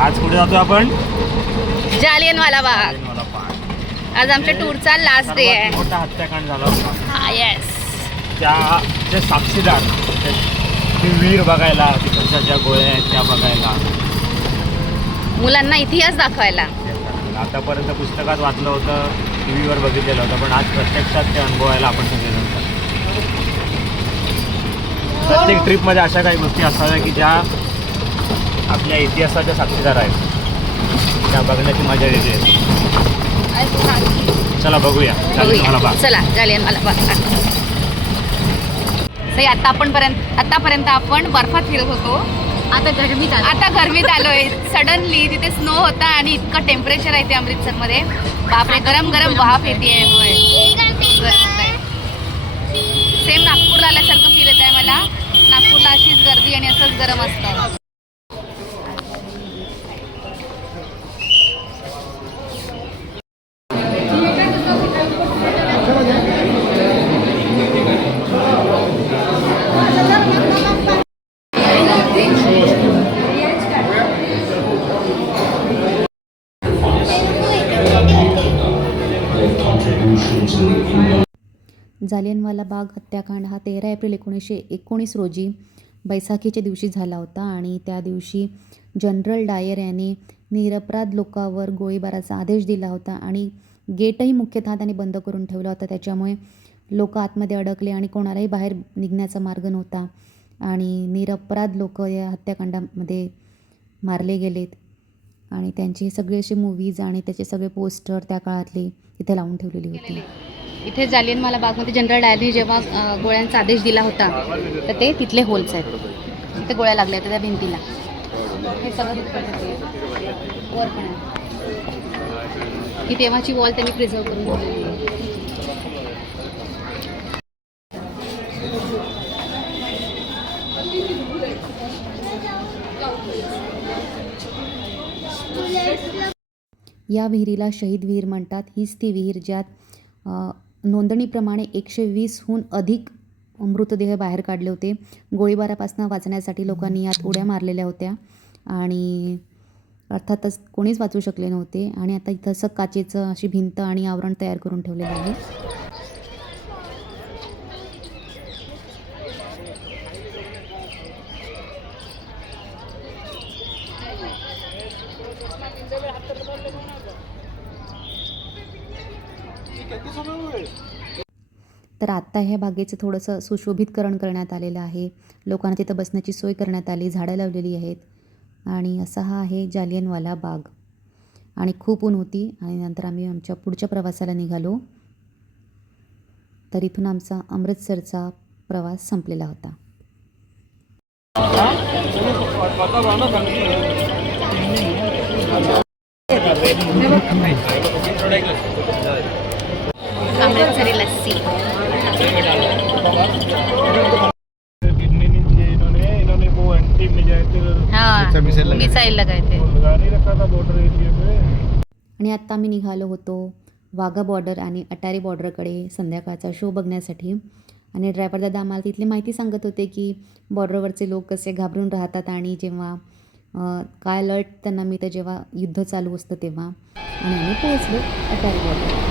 आज कुठे जातो आपण? जालियनवाला बाग. आज आमच्या टूरचा लास्ट डे आहे. मोठा हत्याकांड झाला होता. येस. त्या साक्षीदार ते वीर बघायला, तिकडच्या ज्या गोळ्या आहेत त्या बघायला, मुलांना इतिहास दाखवायला. आतापर्यंत पुस्तकात वाचलं होतं, TV वर बघितलेलं होतं, पण आज प्रत्यक्षात ते अनुभवायला आपण सगळेजण प्रत्येक ट्रिपमध्ये अशा काही गोष्टी असाव्या की ज्या आपल्या इतिहासाच्या साक्षीदार आहेत. त्या बघण्याची मजा येते. चला बघूया जालियनवाला बाग. चला जालियनवाला बाग. सही आतापर्यंत आपण बर्फात फिरत होतो. आता गरमीत आलोय. सडनली तिथे स्नो होता आणि इतकं टेम्परेचर आहे ते अमृतसरमध्ये. बापरे, गरम गरम वाफ येते. सेम नागपूरला आल्यासारखं फील येत आहे मला. नागपूरला अशीच गर्दी आणि असंच गरम असतं. जालियनवाला बाग हत्याकांड हा 13 एप्रिल 1919 रोजी बैसाखीच्या दिवशी झाला होता आणि त्या दिवशी जनरल डायर यांनी निरपराध लोकांवर गोळीबाराचा आदेश दिला होता आणि गेटही मुख्यतः त्यांनी बंद करून ठेवला होता. त्याच्यामुळे लोक आतमध्ये अडकले आणि कोणालाही बाहेर निघण्याचा मार्ग नव्हता आणि निरपराध लोक या हत्याकांडामध्ये मारले गेलेत आणि त्यांचे सगळे असे मूवीज आणि त्याचे सगळे पोस्टर त्या काळातले इथे लावून ठेवलेली होती. इथे जालियनवाला बागमध्ये जनरल डायरने जेव्हा गोळ्यांचा आदेश दिला होता तर ते तिथले होल्स आहेत. तिथे गोळ्या लागल्या होत्या त्या भिंतीला. हे सगळं वर पण आहे की तेव्हाची वॉल त्यांनी प्रिझर्व करून ठेवलेली आहे. या विहिरीला शहीद विहीर म्हणतात. हीच ती विहीर ज्यात नोंदणीप्रमाणे 120हून अधिक मृतदेह बाहेर काढले होते. गोळीबारापासून वाचण्यासाठी लोकांनी यात उड्या मारलेल्या होत्या आणि अर्थातच कोणीच वाचू शकले नव्हते. आणि आता इथं असं काचेचं अशी भिंत आणि आवरण तयार करून ठेवलेलं आहे. तर आत्ता ह्या बागेचं थोडंसं सुशोभितकरण करण्यात आलेलं आहे. लोकांना तिथं बसण्याची सोय करण्यात आली, झाडं लावलेली आहेत आणि असा हा आहे जालियनवाला बाग. आणि खूप ऊन होती आणि नंतर आम्ही आमच्या पुढच्या प्रवासाला निघालो. तर इथून आमचा अमृतसरचा प्रवास संपलेला होता. अमृतसरी लस्सी. मिसाइल लगाए थे. आणि आत्ता आम्ही निघालो होतो वाघा बॉर्डर आणि अटारी बॉर्डरकडे संध्याकाळचा शो बघण्यासाठी. आणि ड्रायव्हर दादा आम्हाला तिथली माहिती सांगत होते की बॉर्डरवरचे लोक कसे घाबरून राहतात आणि जेव्हा काय अलर्ट त्यांना मिळतं जेव्हा युद्ध चालू असतं तेव्हा. आणि आम्ही पोहोचलो अटारी बॉर्डर.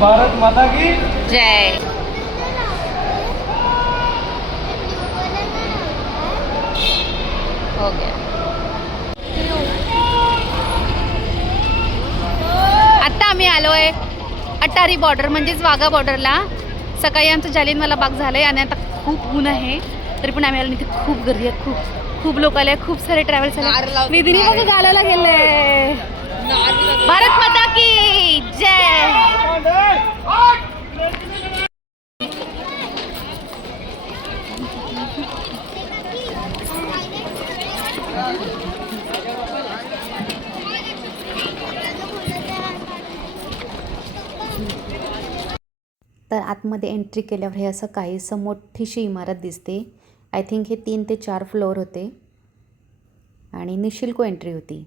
भारत माता की जय. हो गया. आता आम्ही आलोय अटारी बॉर्डर म्हणजेच वाघा बॉर्डरला. सकाळी आमचं जालियनवाला बाग झालंय आणि आता खूप ऊन आहे तरी पण आम्ही आलो. इथे खूप गर्दी आहे. खूप लोक आले. खूप सारे ट्रॅव्हल्स आले. निधीने बघ गालाला गेले. भारत माता की जय. तर आतमध्ये एंट्री केल्यावर हे असं काहीसं मोठीशी इमारत दिसते. आय थिंक हे 3 ते 4 फ्लोअर होते आणि निःशुल्क एंट्री होती.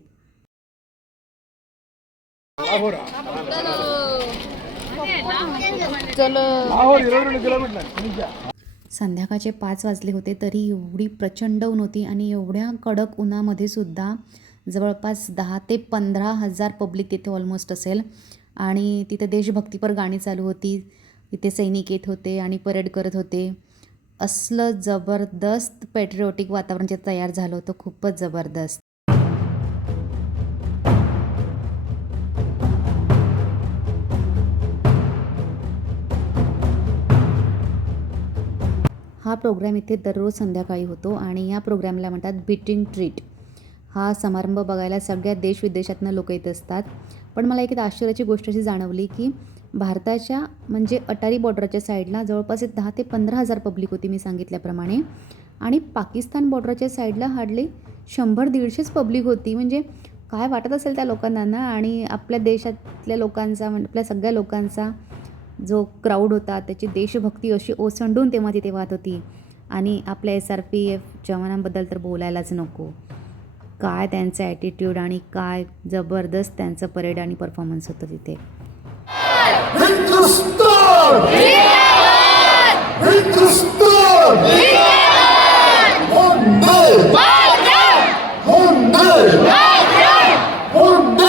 संध्याकाळचे 5 वाजले होते तरी एवढी प्रचंड ऊन होती आणि एवढ्या कडक उन्हामध्ये सुद्धा जवळपास 10 ते 15,000 पब्लिक तिथे ऑलमोस्ट असेल आणि तिथे देशभक्तीपर गाणी चालू होती. तिथे सैनिक येत होते आणि परेड करत होते. असलं जबरदस्त पॅट्रिओटिक वातावरण जे तयार झालं होतं, खूपच जबरदस्त. हा प्रोग्राम इथे दररोज संध्याकाळी होतो आणि या प्रोग्रामला म्हणतात बीटिंग ट्रीट. हा समारंभ बघायला सगळ्या देशविदेशातनं लोक येत असतात. पण मला एक आश्चर्याची गोष्ट अशी जाणवली की भारताच्या म्हणजे अटारी बॉर्डरच्या साईडला जवळपास 10 ते 15,000 पब्लिक होती मी सांगितल्याप्रमाणे आणि पाकिस्तान बॉर्डरच्या साईडला हार्डली 100-150च पब्लिक होती. म्हणजे काय वाटत असेल त्या लोकांना ना. आणि आपल्या देशातल्या लोकांचा आपल्या सगळ्या लोकांचा जो क्राऊड होता त्याची देशभक्ती अशी ओसंडून तेव्हा तिथे वाहत होती. आणि आपल्या SRPF जवानांबद्दल तर बोलायलाच नको. काय त्यांचं ॲटिट्यूड आणि काय जबरदस्त त्यांचं परेड आणि परफॉर्मन्स होतं तिथे. हिंदुस्तान हिंदुस्तान वंदे वंदे वंदे वंदे.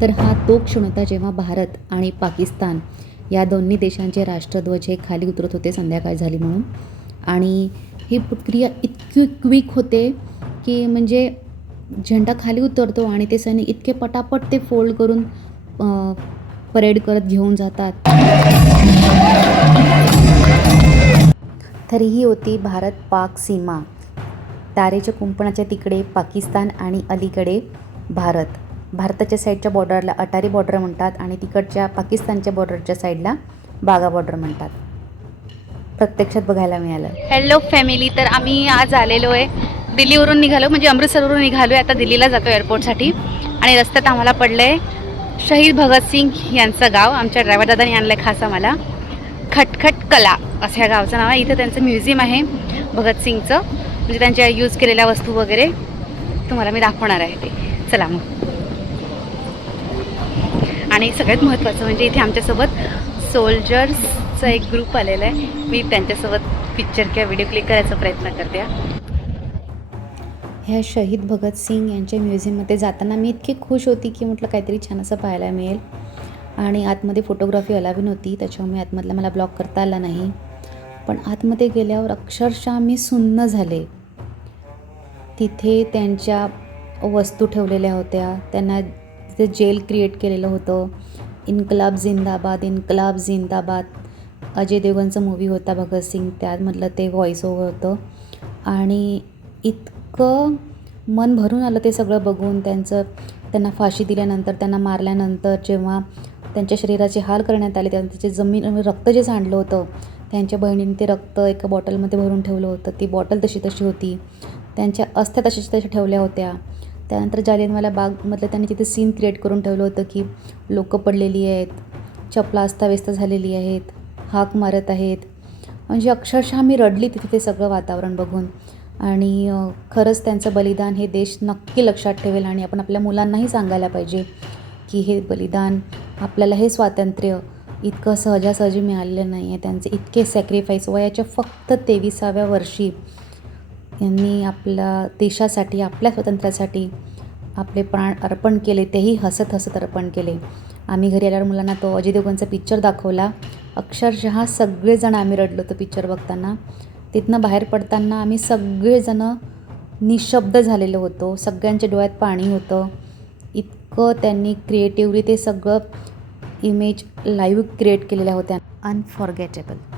तर हा तो क्षण होता जेव्हा भारत आणि पाकिस्तान या दोन्ही देशांचे राष्ट्रध्वज हे खाली उतरत होते संध्याकाळ झाली म्हणून. आणि ही प्रक्रिया इतकी क्विक होते की म्हणजे झेंडा खाली उतरतो आणि ते सैनिक इतके पटापट ते फोल्ड करून परेड करत घेऊन जातात. तर ही होती भारत पाक सीमा. तारेच्या कुंपणाच्या तिकडे पाकिस्तान आणि अलीकडे भारत. भारताच्या साईडच्या बॉर्डरला अटारी बॉर्डर म्हणतात आणि तिकडच्या पाकिस्तानच्या बॉर्डरच्या साईडला बागा बॉर्डर म्हणतात. प्रत्यक्षात बघायला मिळालं. हॅलो फॅमिली, तर आम्ही आज आलेलो आहे दिल्लीवरून निघालो, म्हणजे अमृतसरवरून निघालो आहे. आता दिल्लीला जातो एअरपोर्टसाठी आणि रस्त्यात आम्हाला पडलं आहे शहीद भगतसिंग यांचं गाव. आमच्या ड्रायव्हर दादाने आणलं आहे खास आम्हाला. खटखट कला असं ह्या गावचं नाव आहे. इथं त्यांचं म्युझियम आहे भगतसिंगचं, म्हणजे त्यांच्या यूज केलेल्या वस्तू वगैरे तुम्हाला मी दाखवणार आहे ते. चला मग. आणि सगळ्यात महत्त्वाचं म्हणजे इथे आमच्यासोबत सोल्जर्सचा एक ग्रुप आलेला आहे. मी त्यांच्यासोबत पिक्चर किंवा व्हिडिओ क्लिक करायचा प्रयत्न करते. ह्या शहीद भगतसिंग यांच्या म्युझियममध्ये जाताना मी इतकी खुश होती की म्हटलं काहीतरी छान असं पाहायला मिळेल. आणि आतमध्ये फोटोग्राफी अलावी नव्हती, त्याच्यामुळे आतमधला मला ब्लॉग करता आला नाही. पण आतमध्ये गेल्यावर अक्षरशः मी सुन्न झाले. तिथे त्यांच्या वस्तू ठेवलेल्या होत्या. त्यांना तिथे जेल क्रिएट केलेलं होतं. इन्कलाब जिंदाबाद, इन्कलाब जिंदाबाद. अजय देवगणचा मूवी होता भगतसिंग, त्यामधलं ते व्हॉइस ओव्हर होतं. आणि इतकं मन भरून आलं ते सगळं बघून. त्यांना फाशी दिल्यानंतर, त्यांना मारल्यानंतर जेव्हा त्यांच्या शरीराचे हाल करण्यात आले, तेव्हा त्याचे जमीन रक्त जे सांडलं होतं त्यांच्या बहिणीने ते रक्त एका बॉटलमध्ये भरून ठेवलं होतं. ती बॉटल तशी तशी होती. त्यांच्या अस्थ्या तशाच्या तशा ठेवल्या होत्या. त्यानंतर जालियनवाला बागमधलं त्यांनी तिथे सीन क्रिएट करून ठेवलं होतं की लोकं पडलेली आहेत, चपला अस्ताव्यस्त झालेली आहेत, हाक मारत आहेत. म्हणजे अक्षरशः मी रडली तिथे ते सगळं वातावरण बघून. आणि खरंच त्यांचं बलिदान हे देश नक्की लक्षात ठेवेल आणि आपण आपल्या मुलांनाही सांगायला पाहिजे की हे बलिदान, आपल्याला हे स्वातंत्र्य इतकं सहजासहजी मिळालेलं नाही आहे. त्यांचे इतके सॅक्रिफाईस वयाच्या फक्त 23व्या वर्षी यांनी आपल्या देशासाठी, आपल्या स्वातंत्र्यासाठी आपले प्राण अर्पण केले, तेही हसत हसत अर्पण केले. आम्ही घरी आल्यावर मुलांना तो अजय देवगणचा पिक्चर दाखवला. अक्षरशः सगळेजण आम्ही रडलो तो पिक्चर बघताना. तिथनं बाहेर पडताना आम्ही सगळेजणं निशब्द झालेलो होतो. सगळ्यांच्या डोळ्यात पाणी होतं. इतकं त्यांनी क्रिएटिव्हली ते सगळं इमेज लाईव्ह क्रिएट केलेल्या होत्या. अनफॉरगेटेबल.